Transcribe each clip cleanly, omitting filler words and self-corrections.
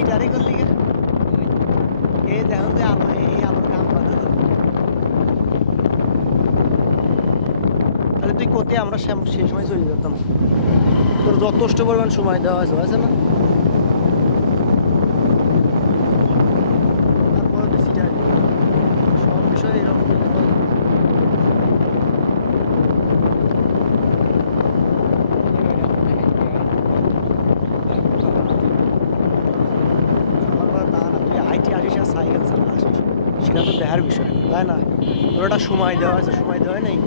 চিটারি করলি গে এই দেখুন যে আলো এই আলোর কাম করে তো তাহলে তুই কোথায় আমরা সেই সময় চলে যেতাম তোর যথেষ্ট পরিমাণ সময় দেওয়া হয়েছে না তারপরে তুই চিটারি সব বিষয়ে এরকম সাইকেল চালা আসিস সেটা তো দেখার বিষয় তাই না তোর একটা সময় দেওয়া হয়েছে সময় দেওয়া নেই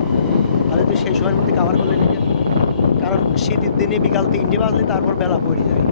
তাহলে তুই সেই সময়ের মধ্যে কাভার করলে নিজে কারণ শীতের দিনে বিকাল 3টে বাজলে তারপর বেলা পড়ে যায়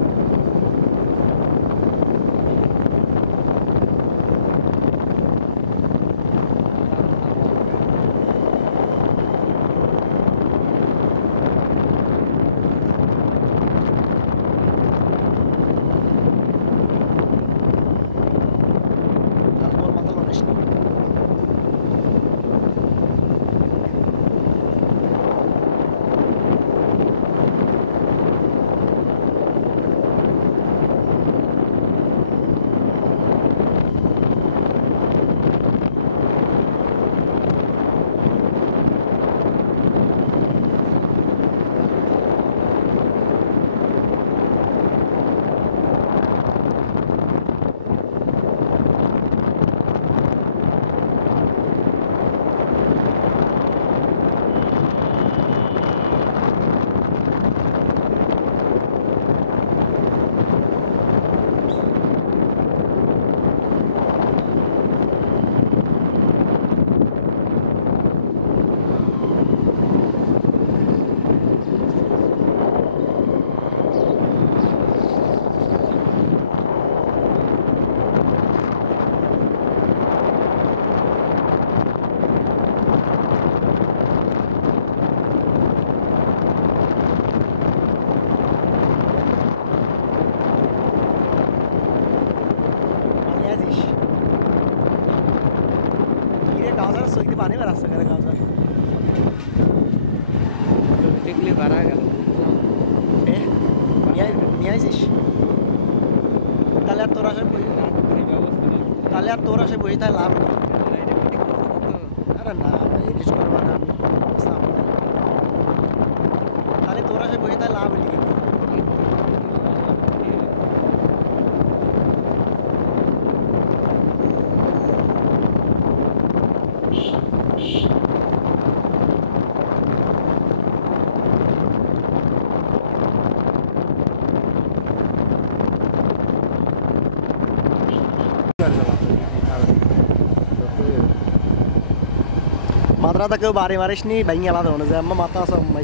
गावजार सोईते पानी में रास्ता करे गावजार टिकली बारा गल ए নিয়ে আসিস তাহলে আর তোর আশায় বসে তাহলে আর তোর আশায় বসে তাই লাভ নেই আরে না কিছু করবো না আমি তাহলে তোর আশায় বসে তাই লাভ নেই मात्रा तक बारे मारिश नहीं भाई आला होने से अम्मा माता सब मैं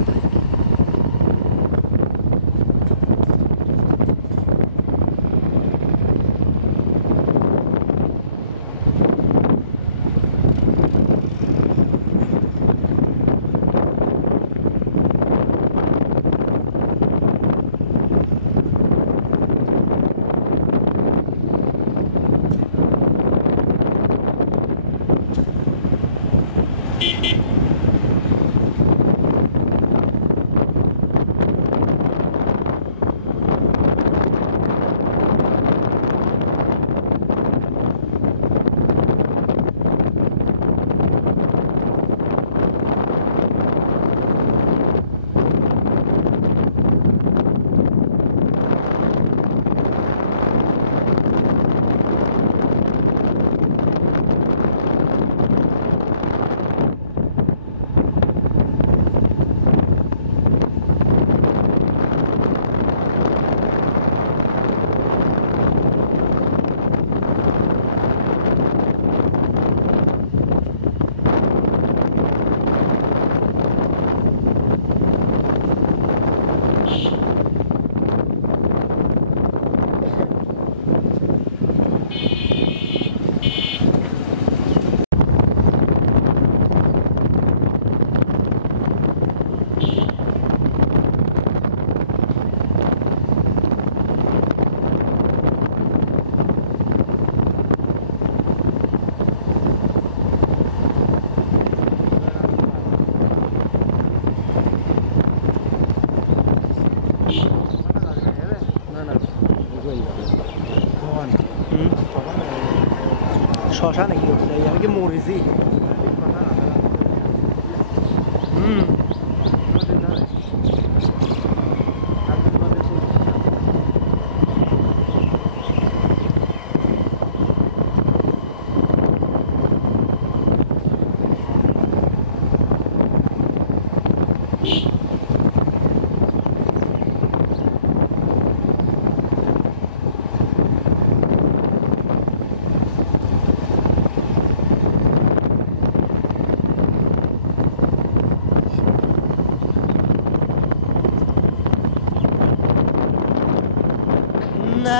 শ্মশানে কি করতে যাই আমি কি মরেছি হুম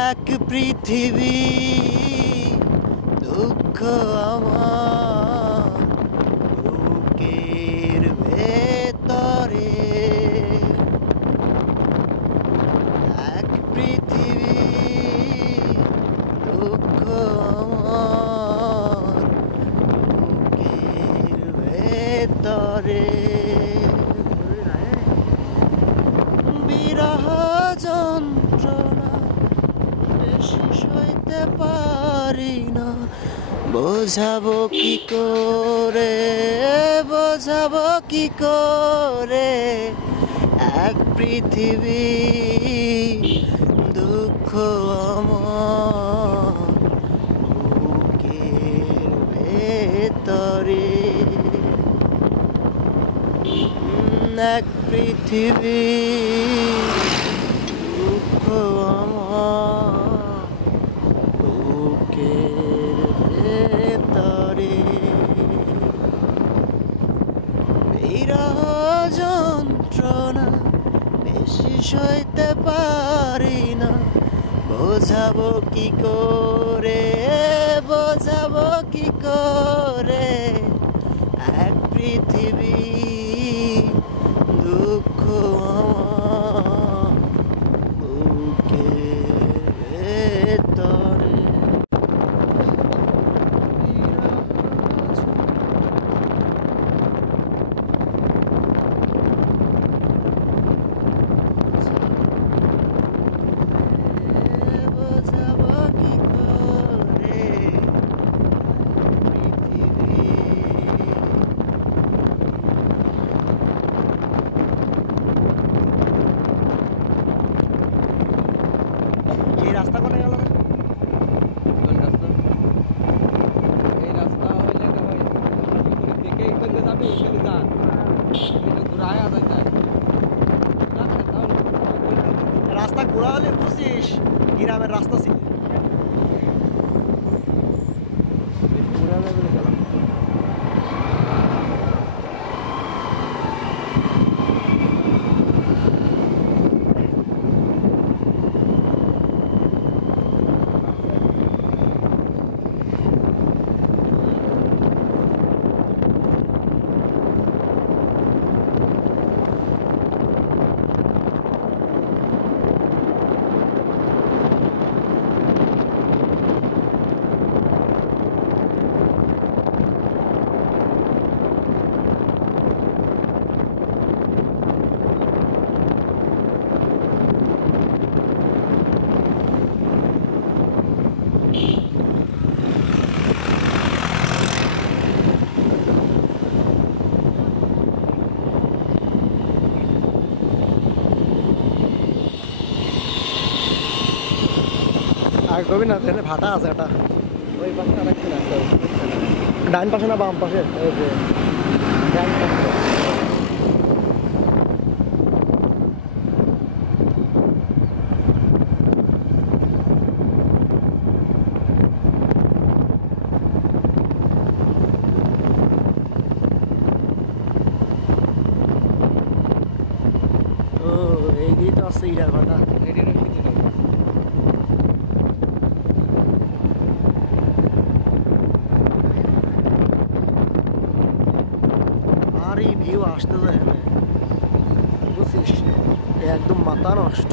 এক পৃথিবী দুঃখ আমার বুকের ভেতরে এক পৃথিবী দুঃখ আমার বুকের ভেতরে বিরহ যন্ত্রণা বেশি সইতে পারি না বোঝাবো কি করে এক পৃথিবী দুঃখ আমার বুকের ভেতরে এক পৃথিবী দুঃখ আমার বুকের ভেতরে বিরহ যন্ত্রণা বেশি সইতে পারি না বোঝাবো কি করে এক পৃথিবী দুঃখ আমার বুকের ভেতরে বোঝাবো কি করে পৃথিবী এই রাস্তা কোথায় গেল কোন রাস্তা? এই রাস্তা হইলে তো ভাই উপরের দিকে এখানে যাবি এখানে যা এখানে ঘুরায় আদায় যায় রাস্তা ঘোরা হলে বুঝছিস গ্রামের রাস্তা ছিল আর কবি না এখানে ভাটা আছে এটা ওই পাশে আরেকটা রাস্তা ডান পাশে না বাম পাশে এই যে ডান পাশে ও এই দিয়ে তো আছে ইরার ভাটা এটি রাখি দিলাম আর এই ভিউ আসতে যায় না বুঝছিস একদম মাথা নষ্ট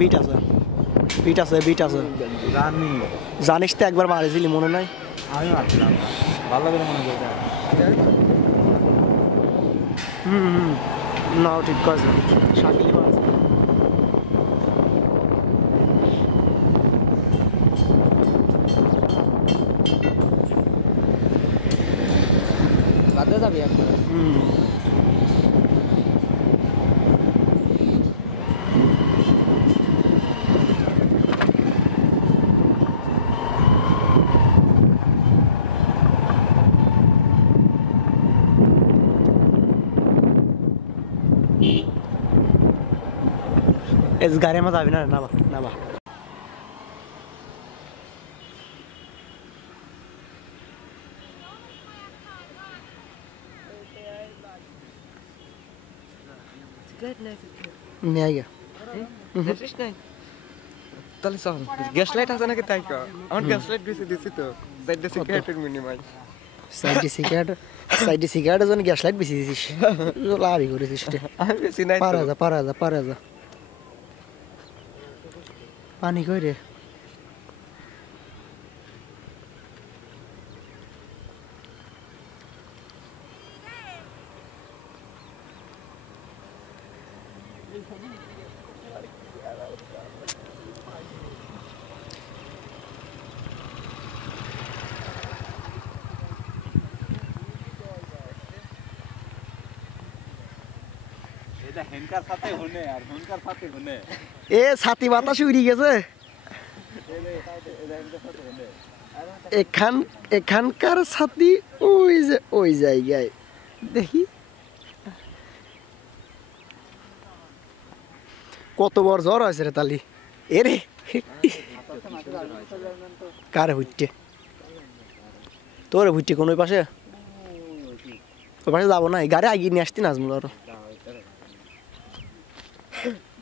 বিট আছে বিট আছে বিট আছে জানি জানিস তো একবার মারেছিলি মনে নাই আমি মারছিলাম না ভালো করে মনে করতে হুম না ঠিক কাজ শাকিলি মাছ বাদে যাবি একবার इस गाड़ी में जाबी ना ना ना बा नहीं आएगा দেখছিস নাই তাহলে চল গ্যাস লাইট আছে নাকি তাই কর আমার গ্যাস লাইট বেশি দিছি তো সাইডে সিগারেটের মিনিমাম साइड सिगरेट जो गैस लाइट बेची दिस लारी करेছিস রে আমি বেশি নাই पारा जा पानी कই রে এটা হেনকার সাথে হনে আর হেনকার সাথে হনে এ ছাতি বাতাস উড়ি গেছে এখানকার ছাতি ওই জায়গায় দেখি কত বড় জ্বর হয়েছে রে তালি এ রে কারে হুইটে তোর হুইটে কোন ওই পাশে ওই পাশে যাবো না গাড়ি আগিয়ে নিয়ে আসতি নাজমুল আরো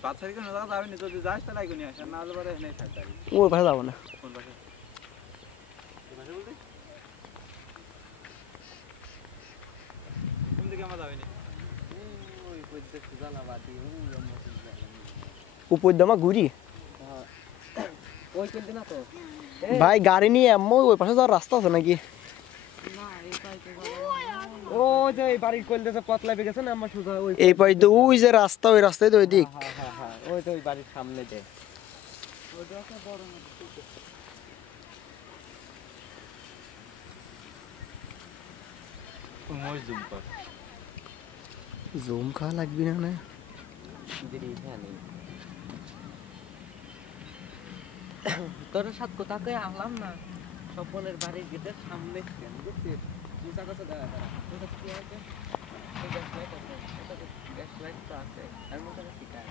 বাচ্চার কোনো জায়গা যাবে না যদি যাস তাহলে আইগো নিয়ে আসা না হলে পরে এখানেই থাকতে পারি ওই পাশে যাবো না কোন পাশে এই পাশে বলতে কোন দিকে আমরা যাবে না ওই পর্যন্ত জালাবাদি উপর দামা ঘুরি ওই কিন্তু না তো ভাই গাড়ি নিয়ে এমন ওই পাশে যাওয়ার রাস্তা আছে নাকি ও যে এই বাড়ির কোলতে যে পথ লাগবে গেছে না আমার সোজা ওই এই পাশে তো ওই যে রাস্তা ওই রাস্তায় তো ওই দিক হ্যাঁ ওই তো ওই বাড়ির সামনে যে ওইটা একটা বড় না মোজ জুম কর জুম খাওয়া লাগবি না না দিদি হ্যাঁ নেই তোর সাথে কথা কয়ে আসলাম না স্বপনের বাড়ির গেটের সামনে কেন বুঝছিস চিন্তা করতে দেখা তোর কি আছে গ্যাস লাইট তো আছে এর মধ্যে শিকায়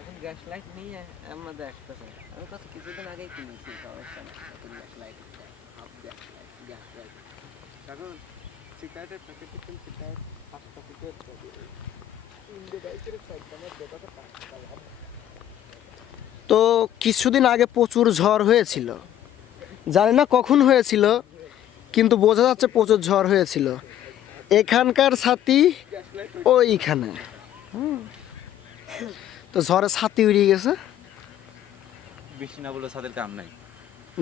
এখন গ্যাস লাইট নিয়ে এর মধ্যে আসতেছে আমি তো কিছুদিন আগেই কিনেছি সমস্যা না নতুন gas light half gas light এখন সিগারেটের প্যাকেটে তিন সিগারেট 5 প্যাকেটের ইন্ডো বাইকের সাইডটা দেখাতে পারলাম তো কিছুদিন আগে প্রচুর ঝড় হয়েছিল জানি না কখন হয়েছিল কিন্তু বোঝা যাচ্ছে প্রচুর ঝড় হয়েছিল এখানকার ছাতি ওইখানে তো ঝড়ে ছাতি উড়িয়ে গেছে বৃষ্টি না বলে ছাদের কাম নাই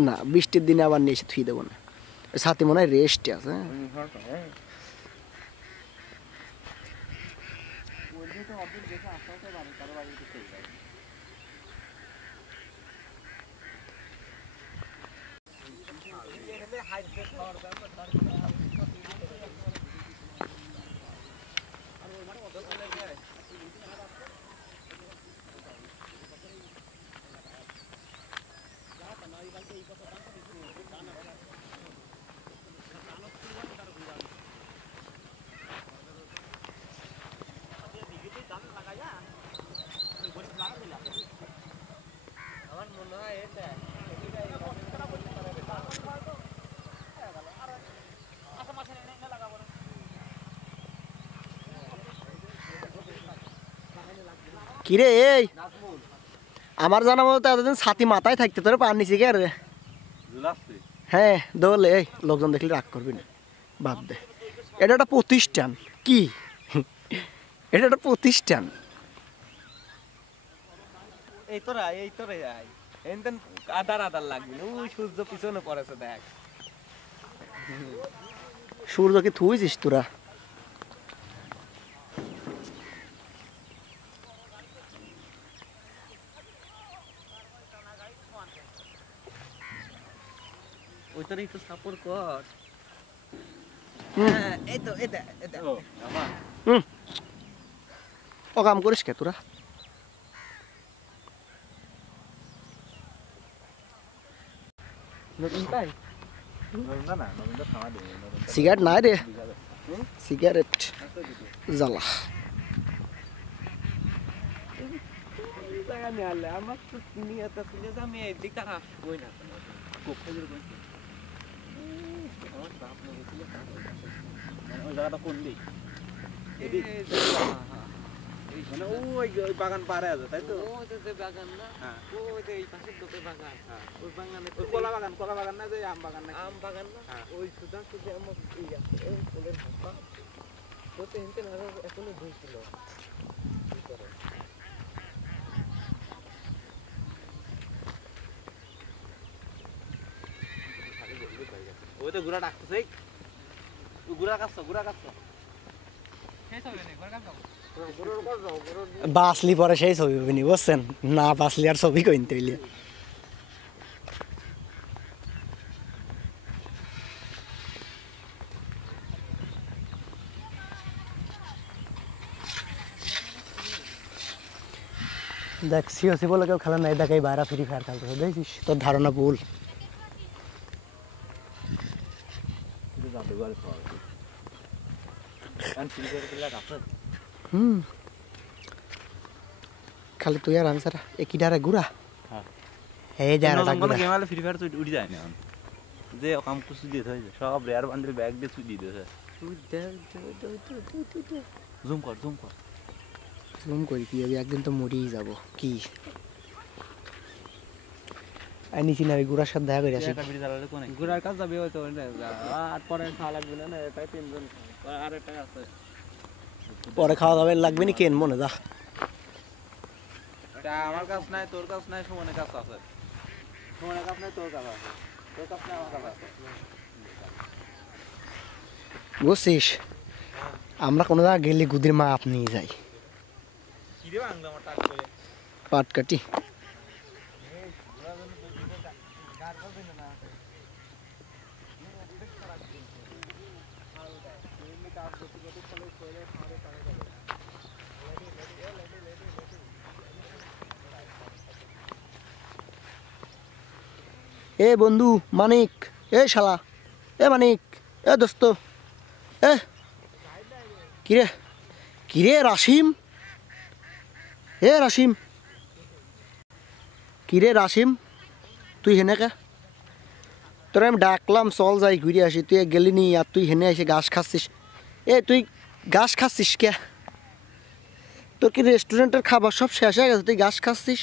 না বৃষ্টির দিনে আবার নিয়ে এসে থুই দেবো না ওই ছাতি মনে হয় রেস্টে আছে কিরে এই আমার জানা মতো এতদিন ছাতি মাথায় থাকতে তোর পার নিচে কে রে হ্যাঁ দোলে এই লোকজন দেখলে রাগ করবি না বাদ দে এটা একটা প্রতিষ্ঠান কি এটা একটা প্রতিষ্ঠান এই তোরা যাই এনতেন আদার লাগবে না ওই সূর্য পিছনে পড়েছে দেখ সূর্যকে থুইছিস তোরা ওই তোর একটু সাপোর্ট কর এই তো এটা ও কাম করিস কে তোরা নতুন তাই সিগারেট নাই রে সিগারেট জ্বালা জায়গা নিয়ে আনলে আমার তো নিয়ে যে আমি এদিকে আর আসবোই না আমার বাপ মরে ছিল ওই জায়গাটা কোন দিক মানে ওই বাগান পারে আছে তাই তো ওই যে বাগান না ওই যে এই পাশে দুটো বাগান ওই বাগানে ওই কলা বাগান না যে আম বাগান না আম বাগান না ওই সুদা সুদে আমার এই আছে এই ফুলের ভাপা ওতে হেনতে না এখনো ধুইছিল কি করে ওই তো গুড়া ডাকতেছে গুড়া কাটছো বাসলি পরে সেই ছবি হবিনি বুঝছেন না বাসলি আর ছবি কইতে হইলে দেখ সিওসি বলে কেউ খেলে নাই দেখাই বাইরে ফ্রি ফায়ার খেলতেছে দেখছিস তোর ধারণা ভুল খালি তুই আর আমি সারা একই ডারে ঘুরা এই যারা গেমালে ফ্রি ফায়ার তো উড়ি যায় না যে কাম কিছু দিয়ে হয়েছে সব রেয়ার বান্ডেল ব্যাগ দিয়ে ছুটি দিয়েছে জুম কর জুম করি কি হবে একদিন তো মরেই যাব কি আই নিচি না ঘুরার সাথে দেখা করে আসি ঘুরার কাজ যাবে হয়তো আর পরে খাওয়া লাগবে না এটাই তিনজন আর একটা আছে পরে খাওয়া দাওয়া লাগবে না কেন মনে যা এটা আমার কাছ নাই তোর কাছ নাই সমানের কাছ আছে সমানের কাছ নাই তোর কাছ আছে তোর কাছ নাই আমার কাছ আছে বুঝছিস আমরা কোনো জায়গায় গেলে গুদির মা আপনি যাই কিরে বাংলা আমার টাক করে পাট কাটি এ বন্ধু মানিক এ শালা এ মানিক এ দোস্ত এ কিরে রাশিম এ রাশিম কিরে রাশিম তুই হেনে কে তোর আমি ডাকলাম চল যাই ঘুরে আসি তুই গেলি নি আর তুই হেনে এসে ঘাস খাচ্ছিস এ তুই ঘাস খাচ্ছিস কে তোর কি রেস্টুরেন্টের খাবার সব শেষ হয়ে গেছে তুই ঘাস খাচ্ছিস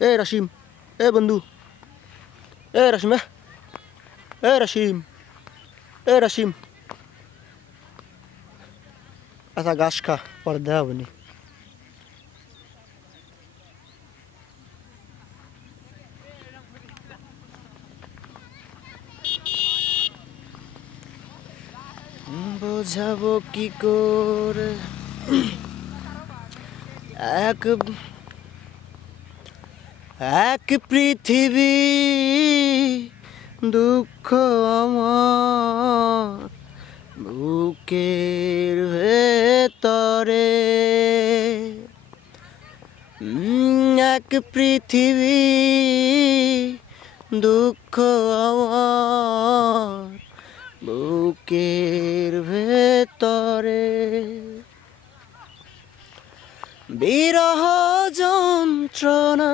এ রাশিম এ বন্ধু এ রাশিম এ রাশিম এ রাশিম আচ্ছা ঘাস খা পরে দেওয়া হবে নি বোঝাবো কি করে এক পৃথিবী দুঃখ আমার বুকের ভেতরে এক পৃথিবী দুঃখ আমার বুকের ভেতরে বিরহ যন্ত্রণা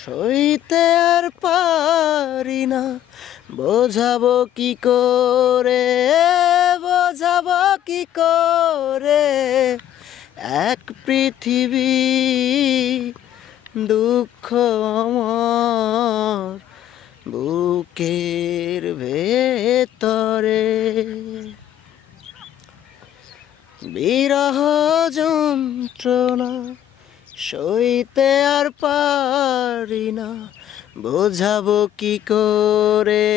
সইতে আর পারি না বোঝাবো কি করে এক পৃথিবী দুঃখ আমার বুকের ভেতরে বিরহ যন্ত্রণা সইতে আর পারি না, বোঝাবো কি করে,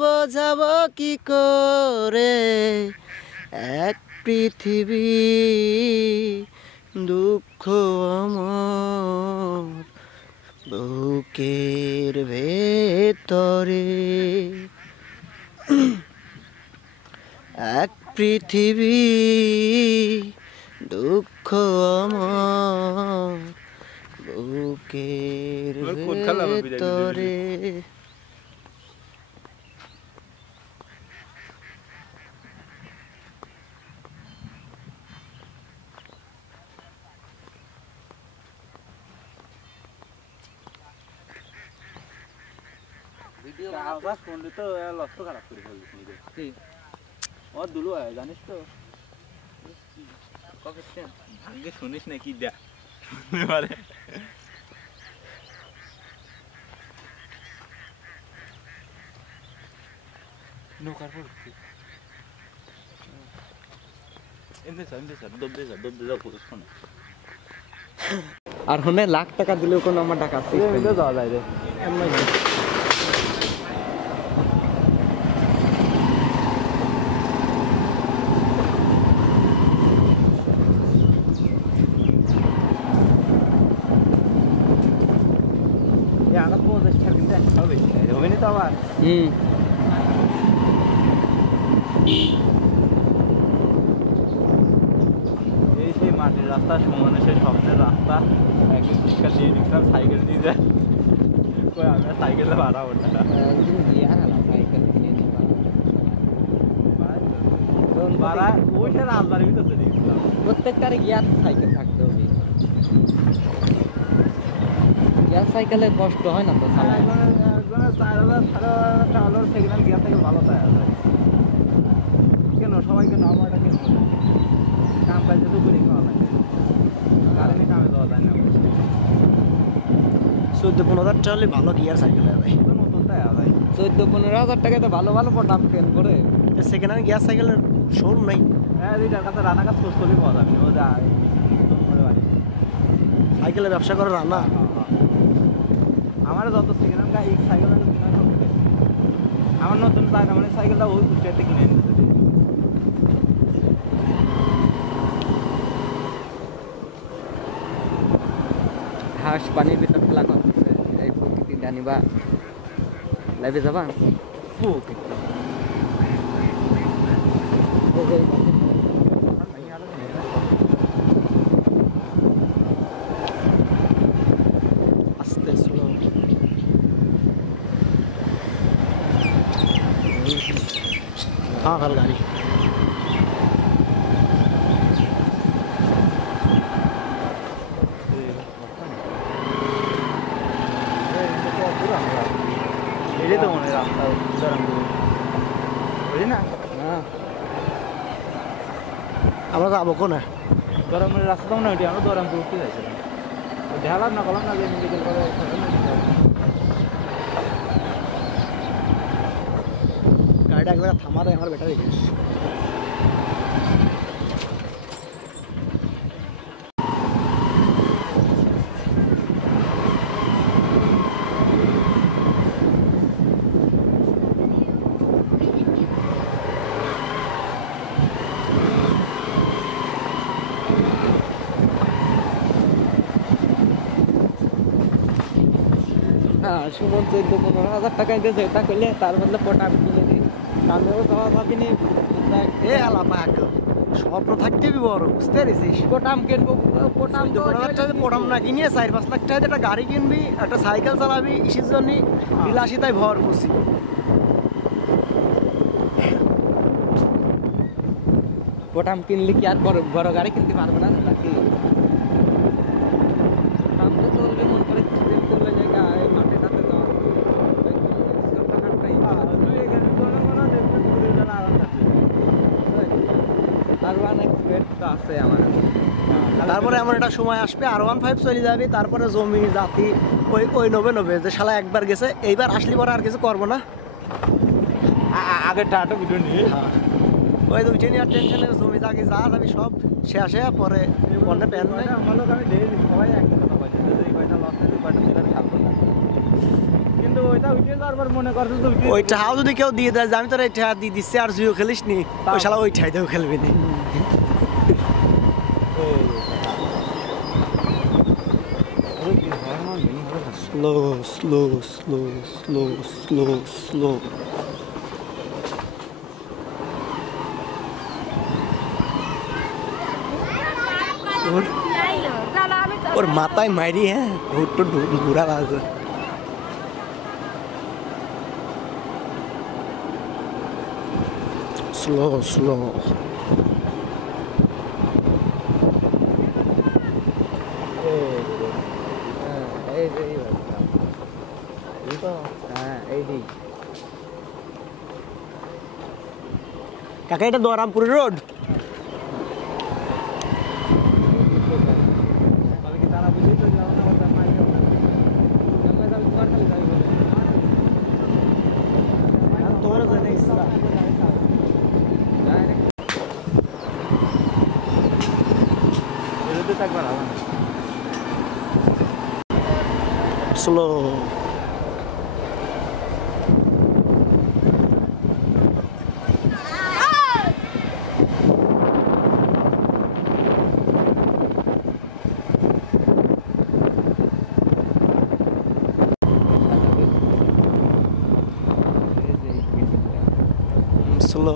বোঝাবো কি করে, এক পৃথিবী দুঃখ আমার বুকের ভেতরে, এক পৃথিবী দুঃখ আমার বুকের ভেতরে। ভিডিও আবার ফোনটা তো লক্ষ্য খারাপ করে ফেলছিস নিজে। কি ও দুলু হয় জানিস তো? কবে ভাগ্যে শুনিস না কি দেখ এবারে নৌকার পড়ছি এমনি স্যার দব্দে যাও পুরুষ ফোনে আর হনে লাখ টাকা দিলেও কোনো আমার টাকা আছে যাওয়া যায় রে আগে 50 টাকা দিতে হবে হবে না তো আবার এই সেই মাটির রাস্তা সমানে সেই স্বপ্নের রাস্তা একদিন রিক্সা দিয়ে রিক্সা সাইকেল দিয়ে যায় কই আমরা সাইকেলে বাড়াবো না একদিন গিয়া না সাইকেল কিনে বাড়া ওইটা রাজবাড়ির ভিতরে দেখছিলাম প্রত্যেকটারে গিয়ার সাইকেল থাকতে হবে গিয়ার সাইকেলে কষ্ট হয় না তো চালায় একজনের 4,000 টাকার সেকেন্ড গিয়ার থেকে ভালো পায় কেন সবাই কেন আমারটা কেন কাম পাইছে তো করে খাওয়া লাগে কারণে কামে দেওয়া যায় না 14-15 হাজার টাকা হলে ভালো গিয়ার সাইকেল হবে। নতুনটাই আদায় 14-15 হাজার টাকাতে ভালো ভালো প্রোডাক্ট কেন করে সেকেন্ড হ্যান্ড গিয়ার সাইকেলের শোরুম নাই, হ্যাঁ দুইটার কাছে রানা কাজ করতে পাওয়া যাবে ও যায় সাইকেলের ব্যবসা করে রান্না। আমার যত সেকেন্ড হ্যান্ড এই সাইকেল আমার নতুন চাই না মানে সাইকেলটা ওই কুষ্টিয়াতে কিনে এনেছে হাঁস পানির ভিতর খেলা করতেছে এই প্রকৃতি জানিবা লাইভে যাবা আস্তে স্লো কাল গাড়ি এটাই তো মনে হয় রাস্তা বুঝলি না আমরা যাবো কোনে? দরামপুরের রাস্তা তো মনে হয় আমরা দরামপুর উঠতে যাইছিলাম দেখালাম না করলাম না যে মেডিকেল করে গাড়িটা একবার থামারে আমার ব্যাটারি শেষ। হ্যাঁ সুমন 14-15 হাজার টাকা দিয়েছে এটা করলে তার বদলে পটাম কিনে দিই আমিও যাওয়া ভাবিনি এ আলাপা স্বপ্ন থাকতে বড় বুঝতে পেরেছিস? পটাম কিনবো পটাম 14-15 হাজার টাকা পড়াম না কিনিয়ে 4-5 লাখ টাকা দিয়ে একটা গাড়ি কিনবি, একটা সাইকেল চালাবি, ইসির জন্য বিলাসিতায় ভর করছি। পটাম কিনলে কি আর বড় বড় গাড়ি কিনতে পারবো না নাকি আমি তো চলবে মন করে কিছুদিন চলে জায়গা এই মাঠেটাতে যাওয়া আর অনেক তো আছে আমার তারপরে আমার একটা সময় আসবে R15 চলে যাবে, তারপরে জমি জাতি ওই নবে যে শালা একবার গেছে, এইবার আসলি পরে আর কিছু করবো না। আগে টাটা ভিডিও নিয়ে ওই তো উঠে নেওয়ার টেনশনে জমি জাগে যা যাবি সব শেষে পরে পরে প্যান নাই আমি ডেইলি সবাই একটা কথা বলছে যে এই কয়টা লস হয়েছে কয়টা মিলার খেয়াল করলাম কিন্তু ওইটা উঠে যাওয়ার পর মনে করছে যে ওই ঠাও যদি কেউ দিয়ে দেয় যে আমি তোর এই ঠা দিয়ে দিচ্ছি আর জুইও খেলিস নি ওই শালা ওই ঠাইতেও খেলবি নি slow slow slow slow slow slow ওর মাথায় মারি হ্যাঁ হুট্টো ঘুরা লাগবে স্লো স্লো এই যে এই তো হ্যাঁ এই দিক কাকা এটা দোয়ারামপুরের রোড স্লো স্লো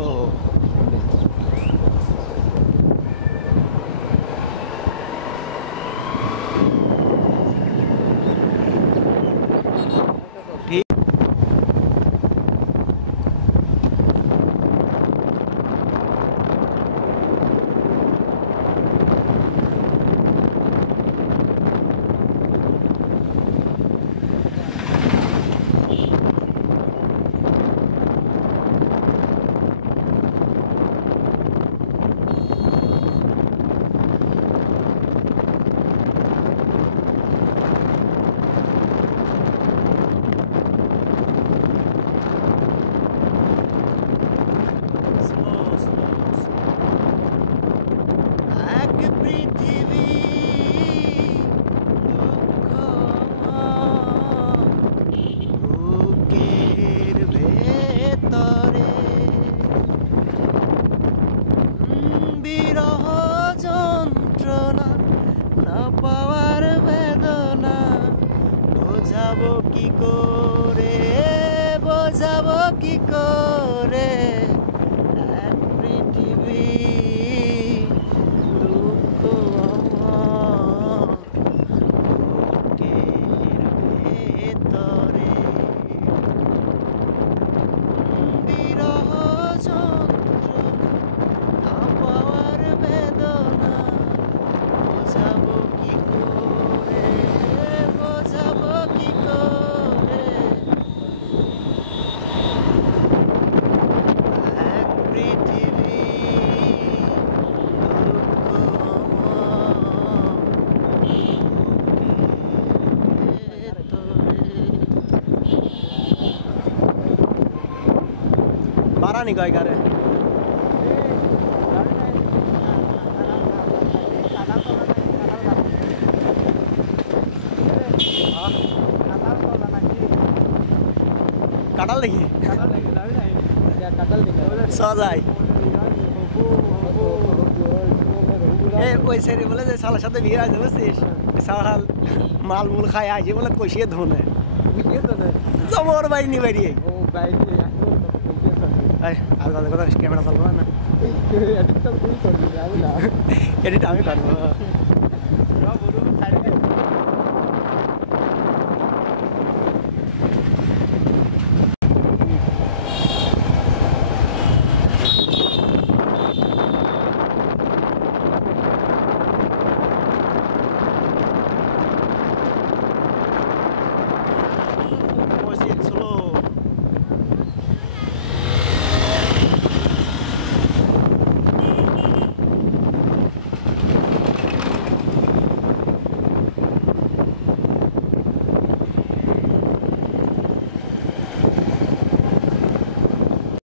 বোঝাবো কি করে এক পৃথিবী দুঃখ আমার বুকের ভেতরে বিরহ যন্ত্রণা না পাওয়ার বেদনা বোঝাবো কি করে এক পৃথিবী বারানি গায়গারে কাটাল দেখি সজাই ওই সেরি বলে যে সালার সাথে বিয়ে আছে বুঝছিস সাল মাল মুল খায় আইছে বলে কষিয়ে ধোনে জমর বাইনি বাইরিয়ে আর কথা ক্যামেরা চালবো না এডিট আমি করবো